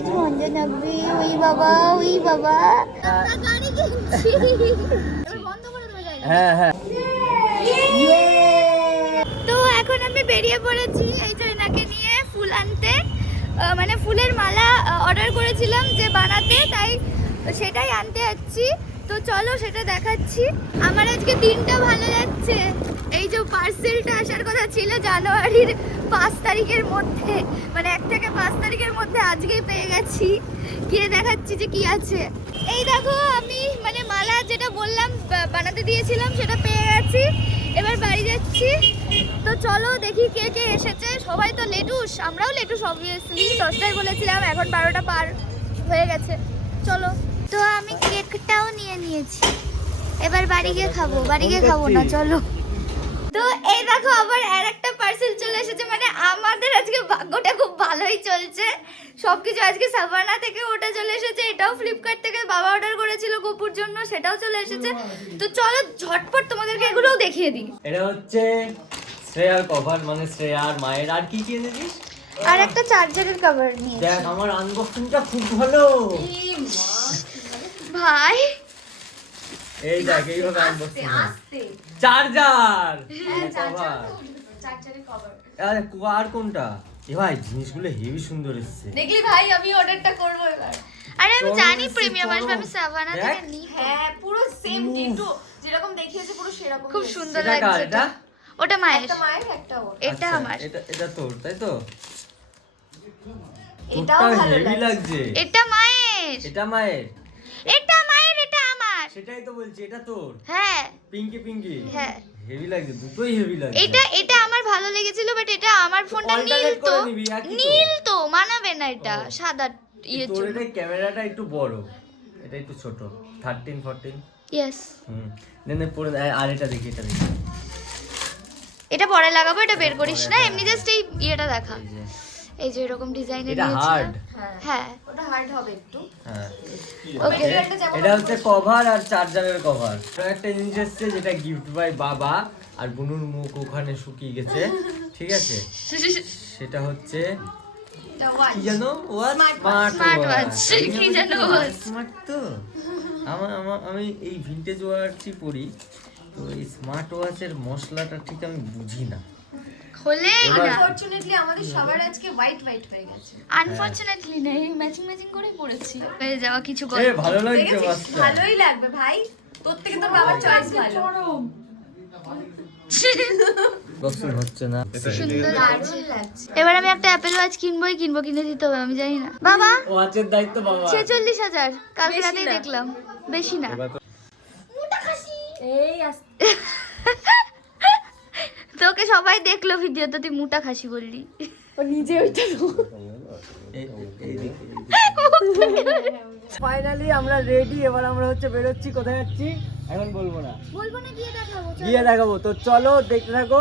ভেবেছি মঞ্জা নাকবে। ওই বাবা ওই বাবা, গাড়ি কিনছি। বন্ধ করে দেবো জায়গা। হ্যাঁ হ্যাঁ। তো এখন আমি বেরিয়ে পড়েছি এই জয়নাকে নিয়ে ফুল আনতে। মানে ফুলের মালা অর্ডার করেছিলাম যে বানাতে, তাই সেটাই আনতে যাচ্ছি। তো চলো সেটা দেখাচ্ছি। আমার আজকে দিনটা ভালো যাচ্ছে। এই যে পার্সেলটা আসার কথা ছিল জানুয়ারির 5 তারিখের মধ্যে, মানে 1 থেকে 5 তারিখের মধ্যে, আজকেই পেয়ে গেছি। গিয়ে দেখাচ্ছি যে কি আছে। এই দেখো আমি মানে মালা যেটা বললাম বানাতে দিয়েছিলাম সেটা পেয়ে গেছি। এবার বাড়ি যাচ্ছি। তো চলো দেখি কে কে এসেছে। সবাই তো লেটুস, আমরাও লেটুস অবভিয়াসলি। 10টায় বলেছিলাম, এখন 12টা পার হয়ে গেছে। চলো। তো আমি কেকটাও নিয়ে নিয়েছি, এবার বাড়ি গিয়ে খাবো। বাড়ি গিয়ে খাবো না, চলো। তো এই দেখো আবার আরেকটা পার্সেল চলে এসেছে। মানে আমাদের আজকে ভাগ্যটা খুব ভালোই চলছে। সবকিছু আজকে সাভানা থেকে ওটা চলে এসেছে, এটাও ফ্লিপকার্ট থেকে বাবা অর্ডার করেছিল গোপুর জন্য, সেটাও চলে এসেছে। তো চলো ঝটপট তোমাদেরকে এগুলোও দেখিয়ে দিই। এটা হচ্ছে শ্রেয়ার কভার, মানে শ্রেয়ার মায়ের। আর কি কি এনেছিস? আর একটা চার্জারের কভার নিয়েছি। দেখ আমার আনবক্সিংটা খুব ভালো ভাই। এই দেখ এইভাবে আনবক্সিং চার্জার, চার্জারের কভার। আরে আর কোনটা? এ ভাই জিনিসগুলো হেভি সুন্দর এসেছে। দেখলি ভাই, আমি অর্ডারটা করব এবার। আরে আমি জানি প্রিমিয়াম আসবে, আমি সাভানা থেকে নিই। হ্যাঁ পুরো সেম ডিটো যেরকম দেখিয়েছে পুরো সেরকম। খুব সুন্দর এটা কার লাগছে। এটা? ওটা মায়ের। একটা মায়ের একটা ওর। এটা আচ্ছা, আমার। এটা তোর, তাই তো? এটাও ভালো হেভি লাগছে। এটা মায়ের। এটা মায়ের, এটা মায়ের, এটা আমার। সেটাই তো বলছি, এটা তোর। হ্যাঁ পিঙ্কি পিঙ্কি। হ্যাঁ। হেভি লাগছে, দুটোই হেভি লাগছে। এটা আমার ভালো লেগেছিল, বাট এটা আমার ফোনটা নীল alternate তো। করে নিবি, একই তো। নীল তো মানাবে না, এটা সাদা ইয়ে তোর জন্য। এটা ক্যামেরাটা একটু বড়, এটা একটু ছোট। 13 14। ইয়েস। দেন পরে আর এটা দেখি, এটা দেখি। এটা পরে লাগাবো, এটা বের করিস না, এমনি জাস্ট এই ইয়েটা দেখা। এই যে এই যে এরকম ডিজাইনের এটা নিয়েছি। হার্ড। হ্যাঁ ওটা হার্ড হবে একটু। হ্যাঁ ওকে। এটা হচ্ছে কভার আর চার্জারের কভার। তো একটা জিনিস এসেছে যেটা গিফট বাই বাবা, আর বুনুর মুখ ওখানে শুকিয়ে গেছে, ঠিক আছে? সেটা হচ্ছে এটা ওয়াচ। কি জানো? Smart watch। কি জানো? স্মার্ট তো। আমি এই ভিনটেজ ওয়াচই পরি, তো এই স্মার্ট ওয়াচের মশলাটা ঠিক আমি বুঝি না। খোলেই না। আনফরচুনেটলি আমাদের সবার আজকে হোয়াইট হয়ে গেছে। আনফরচুনেটলি না, এই ম্যাচিং করে পড়েছি। পেয়ে যাওয়া কিছু এ গল্প। ভালো লাগছে দেখেছিস? ওয়াচটা। ভালোই লাগবে ভাই। তোর থেকে তোর বাবার চয়েস ভালো। বক্সিং হচ্ছে না। সুন্দর লাগছে। দারুণ লাগছে। এবার আমি একটা অ্যাপেল ওয়াচ কিনবো, কিনে দিতে হবে, আমি জানি না। বাবা ওয়াচের দায়িত্ব বাবা। 46,000 কালকে বেশি রাতেই না। দেখলাম। বেশি না। এই তোকে সবাই দেখলো ভিডিওতে, তুই মোটা খাসি বললি। ও নিজে ওইটা ফাইনালি আমরা রেডি। এবার আমরা হচ্ছে বেরোচ্ছি। কোথায় যাচ্ছি এখন বলবো না, বলবো না, গিয়ে দেখাবো। গিয়ে দেখাবো। তো চলো দেখতে থাকো।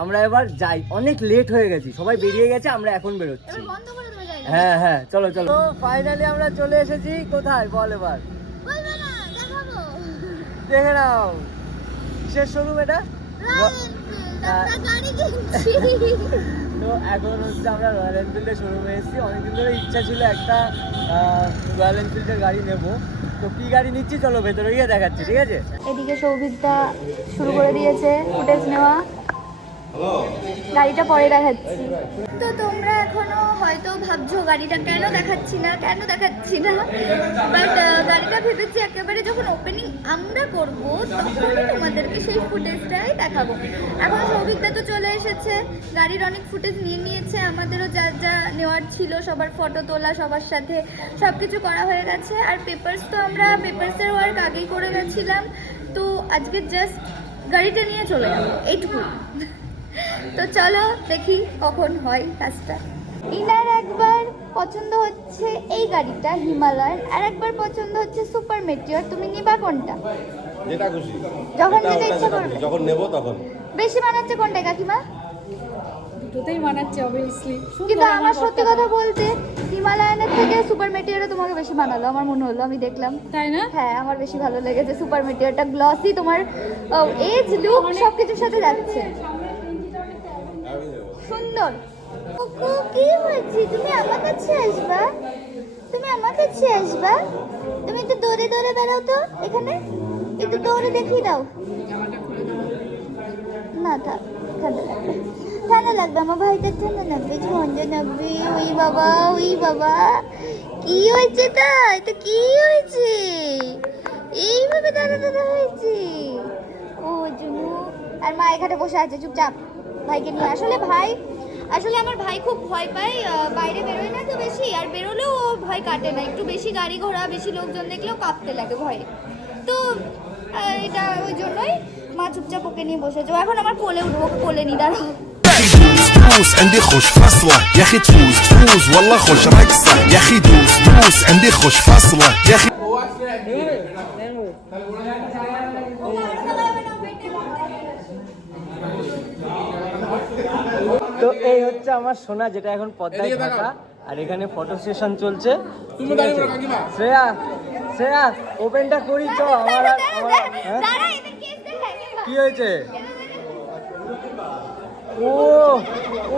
আমরা এবার যাই, অনেক লেট হয়ে গেছি, সবাই বেরিয়ে গেছে, আমরা এখন বেরোচ্ছি। বন্ধ করে দেবো জায়গা। হ্যাঁ হ্যাঁ চলো চলো। তো ফাইনালি আমরা চলে এসেছি। কোথায় বল এবার? বলবো না, দেখাবো। দেখে নাও, শেষ শোরুম এটা। আমরা গাড়ি কিনছি। তো এখন হচ্ছে আমরা রয়্যাল এনফিল্ডের শোরুমে এসেছি। অনেকদিন ধরে ইচ্ছা ছিল একটা রয়্যাল এনফিল্ডের গাড়ি নেব। তো কি গাড়ি নিচ্ছি চলো ভেতরে গিয়ে দেখাচ্ছি, ঠিক আছে? এদিকে সৌভিকটা শুরু করে দিয়েছে ফুটেজ নেওয়া। গাড়িটা পরে দেখাচ্ছি। তো তোমরা এখনো হয়তো ভাবছো গাড়িটা কেন দেখাচ্ছি না, বাট গাড়িটা ভেবেছি একেবারে যখন ওপেনিং আমরা করব তখনই তোমাদেরকে সেই ফুটেজটাই দেখাবো। এখন সৌভিকদা তো চলে এসেছে, গাড়ির অনেক ফুটেজ নিয়ে নিয়েছে, আমাদেরও যা যা নেওয়ার ছিল সবার ফটো তোলা, সবার সাথে সব কিছু করা হয়ে গেছে। আর পেপারস তো আমরা পেপারসের ওয়ার্ক আগেই করে গেছিলাম, তো আজকে জাস্ট গাড়িটা নিয়ে চলে যাবো, এইটুকু। তো চলো দেখি কখন হয় কাজটা। ইনার একবার পছন্দ হচ্ছে এই গাড়িটা হিমালয়ান, আর একবার পছন্দ হচ্ছে সুপার মেটিওর। তুমি নিবা কোনটা? যেটা খুশি, যখন যেটা ইচ্ছা করবে। যখন নেব তখন। বেশি মানাচ্ছে কোনটা কাকিমা? দুটোতেই মানাচ্ছে অবভিয়াসলি। কিন্তু আমার সত্যি কথা বলতে হিমালয়ানের থেকে সুপার মেটিওরটা তোমাকে বেশি মানালো আমার মনে হলো, আমি দেখলাম। তাই না? হ্যাঁ আমার বেশি ভালো লেগেছে সুপার মেটিওরটা। গ্লসি, তোমার এজ লুক সবকিছুর সাথে যাচ্ছে, সুন্দর। কুকু কি হয়েছে, তুমি আমার কাছে আসবা? এবার তুমি একটু দৌড়ে দৌড়ে বেড়াও তো এখানে, একটু দৌড়ে দেখিয়ে দাও। না থাক, ঠান্ডা লাগবে, ঠান্ডা লাগবে, আমার ভাইটার ঠান্ডা লাগবে, ঠান্ডা লাগবে। ওই বাবা, ওই বাবা, কি হয়েছে তা? এটা কি হয়েছে? এইভাবে দাদা দাদা হয়েছে। ও জুনু আর মা এখানে বসে আছে চুপচাপ ভাইকে নিয়ে। আসলে আমার ভাই খুব ভয় পায়, বাইরে বেরোয় না তো বেশি, আর বেরোলেও ও ভয় কাটে না, একটু বেশি গাড়ি ঘোড়া বেশি লোকজন দেখলেও কাঁপতে লাগে ভয়ে। তো এটা ওই জন্যই মা চুপচাপ ওকে নিয়ে বসেছে। ও এখন আমার কোলে উঠবো, ওকে কোলে নি দাঁড়াও। دوس عندي خوش فصلة يا اخي تفوز والله خوش رقصة يا اخي دوس عندي خوش فصلة يا اخي তো এই হচ্ছে আমার সোনা, যেটা এখন পদ্মায় থাকা, আর এখানে ফটো সেশন চলছে। ঠিক আছে? শ্রেয়া, শ্রেয়া ওপেনটা করি তো। আমার হ্যাঁ? দাঁড়া, এদেরকে এসে দেখে। কি হয়েছে? ও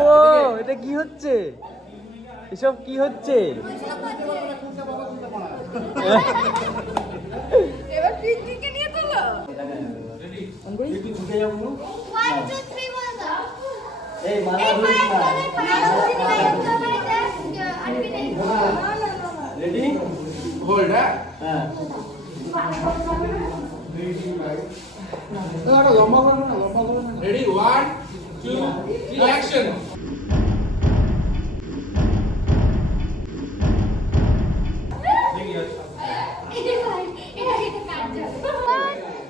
ও এটা কি হচ্ছে? এসব কি হচ্ছে? এবার পিকনিকে নিয়ে চলো। 1 2 3 বল দাও। এই মালা এই ধরিস না। রেডি? Hold that. হ্যাঁ। Ready? 1, 2, 3, action.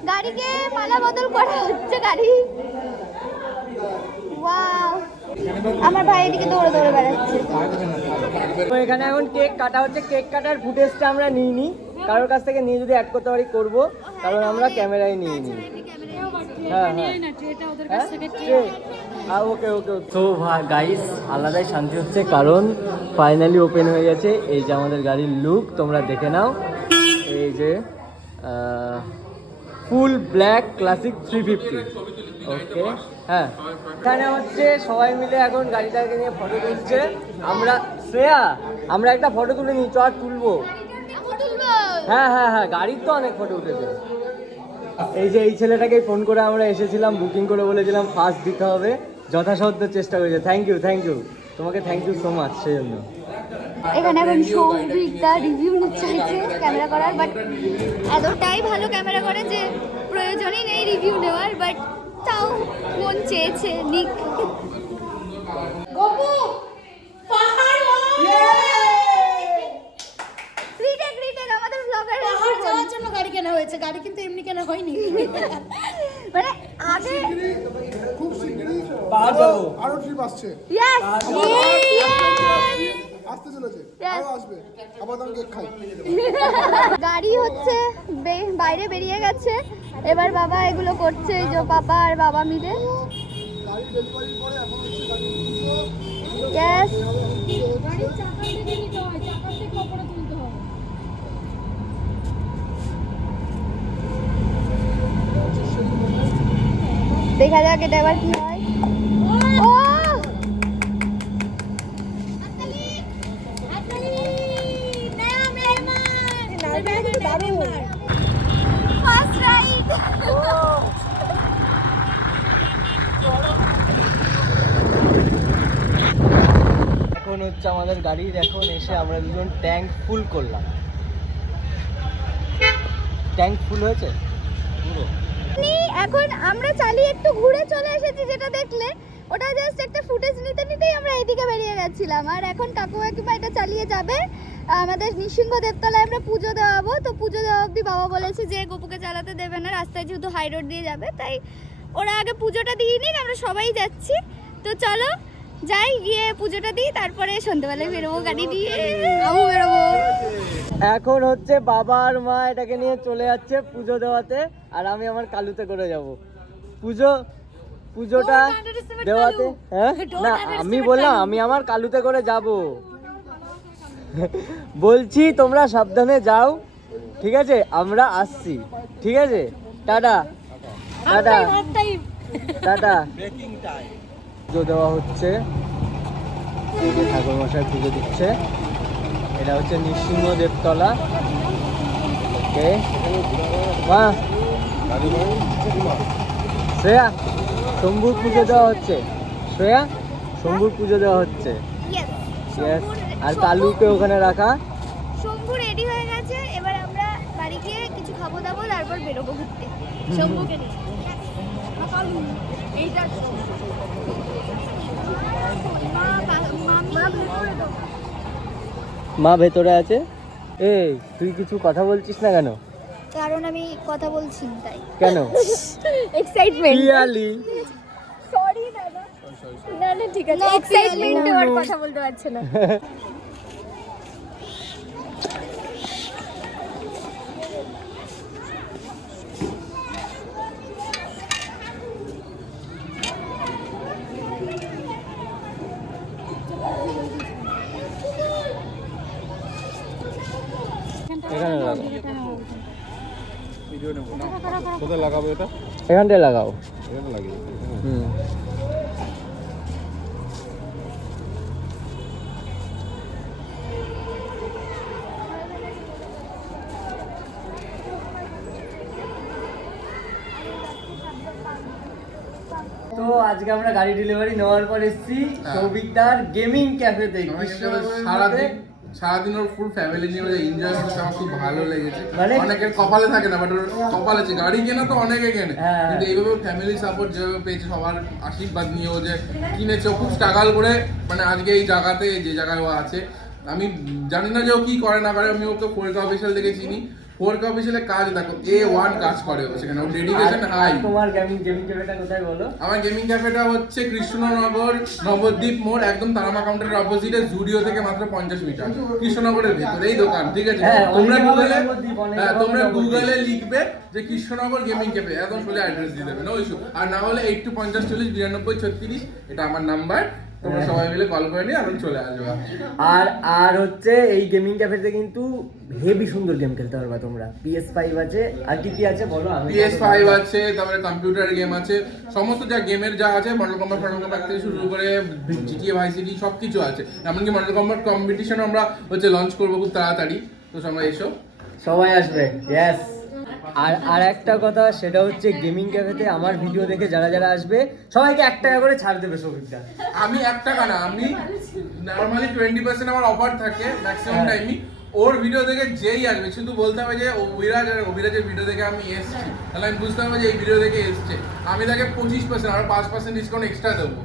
গাড়িকে মালা বদল করা হচ্ছে গাড়ি। ওয়াও, আমার ভাই এদিকে দৌড়ে দৌড়ে বেড়াচ্ছে। তো এখানে এখন কেক কাটা হচ্ছে। কেক কাটার ফুটেজটা আমরা নিইনি, কারোর কাছ থেকে নিয়ে যদি অ্যাড করতে পারি করবো, কারণ আমরা ক্যামেরায় নিইনি। হ্যাঁ হ্যাঁ ওকে ওকে। তো গাইস আলাদাই শান্তি হচ্ছে, কারণ ফাইনালি ওপেন হয়ে গেছে। এই যে আমাদের গাড়ির লুক, তোমরা দেখে নাও। এই যে ফুল ব্ল্যাক ক্লাসিক 350। ওকে হ্যাঁ, এখানে হচ্ছে সবাই মিলে এখন গাড়িটাকে নিয়ে ফটো তুলছে। আমরা শ্রেয়া, আমরা একটা ফটো তুলে নিই, চল তুলবো। হ্যাঁ হ্যাঁ হ্যাঁ, গাড়ির তো অনেক ফটো উঠেছে। এই যে এই ছেলেটাকে ফোন করে আমরা এসেছিলাম, বুকিং করে বলেছিলাম ফার্স্ট দিতে হবে, যথাসাধ্য চেষ্টা করেছে। থ্যাংক ইউ তোমাকে, থ্যাংক ইউ সো মাচ সেই জন্য। এখানে এখন সৌভিকদা রিভিউ চাইছে ক্যামেরা করার, বাট এতটাই ভালো ক্যামেরা করে যে প্রয়োজনই নেই রিভিউ নেওয়ার, বাট তাও মন চেয়েছে নিক। গপু পাহাড় রিটেক আমাদের ব্লগার পাহাড় যাওয়ার জন্য গাড়ি কেনা হয়েছে, গাড়ি কিন্তু এমনি কেনা হয়নি। মানে আগে খুব শিগগিরই পাহাড় যাবো। আরো ট্রিপ আসছে, ইয়েস আসতে চলেছে, আরো আসবে। আবার দাম কেক খাই। গাড়ি হচ্ছে বাইরে বেরিয়ে গেছে, এবার বাবা এগুলো করছে, এই যে পাপা আর বাবা মিলে। গাড়ি ডেলিভারি করে এখন হচ্ছে গাড়ি ইয়েস, গাড়ির চাকা থেকে নিতে হয়, চাকা থেকে উপরে তুলতে হয়। দেখা যাক এটা এবার কি হয়। ও ফার্স্ট রাইড। এখন হচ্ছে আমাদের গাড়ির, এখন এসে আমরা দুজন ট্যাঙ্ক ফুল করলাম। ট্যাঙ্ক ফুল হয়েছে পুরো। এখন আমরা চালিয়ে একটু ঘুরে চলে এসেছি, যেটা দেখলে ওটা জাস্ট একটা ফুটেজ নিতে নিতেই আমরা এইদিকে বেরিয়ে গেছিলাম। আর এখন কাকু কাকিমা এটা চালিয়ে যাবে আমাদের নৃসিংহ দেবতলায়, আমরা পুজো দেওয়াবো। তো পুজো দেওয়া অবধি বাবা বলেছে যে গপুকে চালাতে দেবে না, রাস্তায় যেহেতু হাই রোড দিয়ে যাবে, তাই ওরা আগে পুজোটা দিয়ে নিক, আমরা সবাই যাচ্ছি। তো চলো যাই, গিয়ে পুজোটা দিই, তারপরে সন্ধ্যেবেলায় বেরোবো গাড়ি দিয়ে, আমিও বেরোবো। এখন হচ্ছে বাবা আর মা এটাকে নিয়ে চলে যাচ্ছে পুজো দেওয়াতে, আর আমি আমার কালুতে করে যাব পুজোটা দেওয়াতে। হ্যাঁ না, আমি বললাম আমি আমার কালুতে করে যাব। বলছি তোমরা সাবধানে যাও, ঠিক আছে? আমরা আসছি, ঠিক আছে? Tata tata tata. পুজো দেওয়া হচ্ছে, ঠাকুর মশাই পুজো দিচ্ছে। এটা হচ্ছে নৃসিংহদেবতলা। ওকে মা, শ্রেয়া শম্ভুর পুজো দেওয়া হচ্ছে, শ্রেয়া শম্ভুর পুজো দেওয়া হচ্ছে। ইয়েস Yes, আর কালুকে ওখানে রাখা। শম্ভু রেডি হয়ে গেছে, এবার আমরা বাড়ি গিয়ে কিছু খাবো দাবো, তারপর বেরোবো ঘুরতে শম্ভুকে নিয়ে। এইটা মা ভেতরে আছে। এই তুই কিছু কথা বলছিস না কেন? কারণ আমি কথা বলছি তাই। কেন? এক্সাইটমেন্ট। পিয়ালি সরি দাদা। না না ঠিক আছে, এক্সাইটমেন্টে আর কথা বলতে পারছে না। এখানে লাগাও, ভিডিও নেবো না, কোথায় লাগাবো এটা? এখানটায় লাগাও। এখানে লাগিয়ে হুম তো আজকে আমরা গাড়ি ডেলিভারি নেওয়ার পর এসেছি সৌভিকদার গেমিং ক্যাফেতে। সারাদিন ওর ফুল ফ্যামিলি নিয়ে এনজয় করতে আমার খুব ভালো লেগেছে। মানে- অনেকের কপালে থাকে না, বাট ওর কপালে আছে। গাড়ি কেনা তো অনেকে কেনে, হ্যাঁ। কিন্তু এইভাবে ফ্যামিলি সাপোর্ট যেভাবে পেয়েছে, সবার আশীর্বাদ নিয়ে ও যে কিনেছে, ও খুব স্ট্রাগল করে মানে আজকে এই জায়গাতে, যে জায়গায় ও আছে। আমি জানি না যে ও কি করে না করে, আমি ওকে ফোরকা অফিসিয়াল থেকে চিনি। ফোরকা অফিসিয়ালে কাজ দেখো, A1 কাজ করে ও সেখানে, ওর ডেডিকেশন হাই। তোমার গেমিং ক্যাফেটা কোথায় বলো? আমার গেমিং ক্যাফেটা হচ্ছে কৃষ্ণনগর নবদ্বীপ মোড়, একদম তারামা কাউন্টারের অপোজিটে, জুডিও থেকে মাত্র 50 মিটার, কৃষ্ণনগরের ভেতরেই দোকান, ঠিক আছে? হ্যাঁ, তোমরা অনেকে গুগলে, বলে নবদ্বীপ, অনেকে হ্যাঁ, বলে তোমরা নবদ্বীপ। গুগলে লিখবে যে কৃষ্ণনগর গেমিং ক্যাফে, একদম সোজা অ্যাড্রেস দিয়ে দেবে, নো ইস্যু। আর না হলে 825040 9236, এটা আমার নাম্বার, তোমরা সবাই মিলে কল করে নিয়ে এখন চলে আসবে। আর আর হচ্ছে এই গেমিং ক্যাফেতে কিন্তু হেভি সুন্দর গেম খেলতে পারবা তোমরা। PS5 আছে, আর কি কি আছে বলো? আমি PS5 আছে, তারপরে কম্পিউটার গেম আছে, সমস্ত যা গেমের যা আছে, মডেল কম্বাট থেকে শুরু করে GTA ভাইস সিটি সব কিছু আছে। এমনকি মডেল কম্বাট কম্পিটিশন আমরা হচ্ছে লঞ্চ করবো খুব তাড়াতাড়ি, তো সবাই এসো। সবাই আসবে। ইয়েস। আর একটা কথা, সেটা হচ্ছে গেমিং ক্যাফেতে আমার ভিডিও দেখে যারা যারা আসবে সবাইকে 1 টাকা করে ছাড় দেবে সৌভিকদা। আমি 1 টাকা না, আমি নরমালি 20% আমার অফার থাকে ম্যাক্সিমাম টাইমই। ওর ভিডিও দেখে যেই আসবে শুধু বলতে হবে যে অভিরাজের ভিডিও দেখে আমি এসেছি, তাহলে আমি বুঝতে হবে যে এই ভিডিও দেখে এসছে, আমি তাকে 25% আর 5% ডিসকাউন্ট এক্সট্রা দেবো।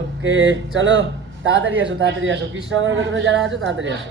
ওকে চলো, তাড়াতাড়ি আসো, তাড়াতাড়ি আসো। কৃষ্ণনগরের ভেতরে যারা আছো তাড়াতাড়ি আসো।